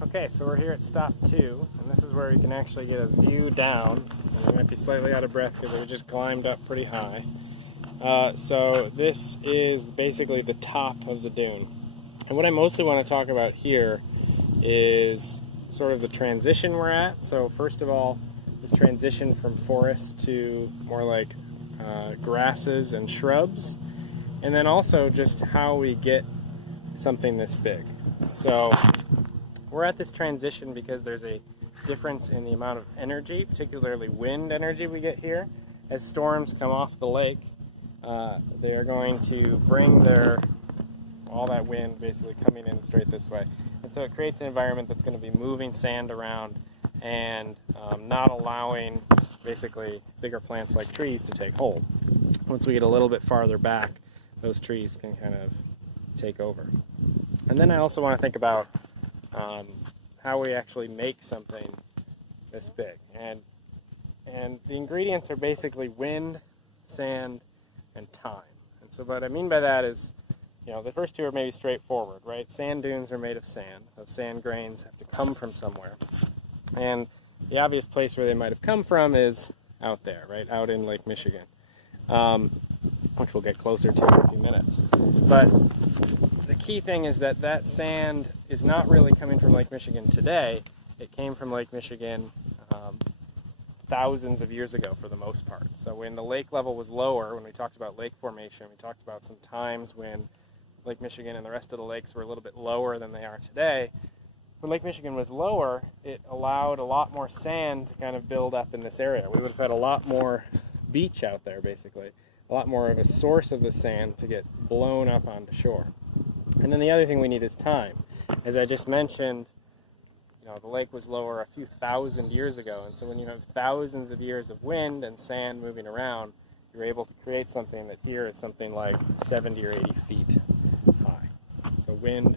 Okay, so we're here at stop 2, and this is where you can actually get a view down. And we might be slightly out of breath because we just climbed up pretty high. So this is basically the top of the dune. And what I mostly want to talk about here is sort of the transition we're at. So first of all, this transition from forest to more like grasses and shrubs. And then also just how we get something this big. So we're at this transition because there's a difference in the amount of energy, particularly wind energy we get here. As storms come off the lake, they are going to bring all that wind basically coming in straight this way. And so it creates an environment that's going to be moving sand around and not allowing basically bigger plants like trees to take hold. Once we get a little bit farther back, those trees can kind of take over. And then I also want to think about how we actually make something this big. And the ingredients are basically wind, sand, and time. And so what I mean by that is, the first two are maybe straightforward, right? Sand dunes are made of sand. Those sand grains have to come from somewhere. And the obvious place where they might have come from is out there, right? Out in Lake Michigan, which we'll get closer to in a few minutes. But the key thing is that that sand is not really coming from Lake Michigan today. It came from Lake Michigan thousands of years ago for the most part. So when the lake level was lower, when we talked about lake formation, we talked about some times when Lake Michigan and the rest of the lakes were a little bit lower than they are today. When Lake Michigan was lower, it allowed a lot more sand to kind of build up in this area. We would have had a lot more beach out there, basically. A lot more of a source of the sand to get blown up onto shore. And then the other thing we need is time. As I just mentioned, the lake was lower a few thousand years ago, and so when you have thousands of years of wind and sand moving around, you're able to create something that here is something like 70 or 80 feet high. So wind,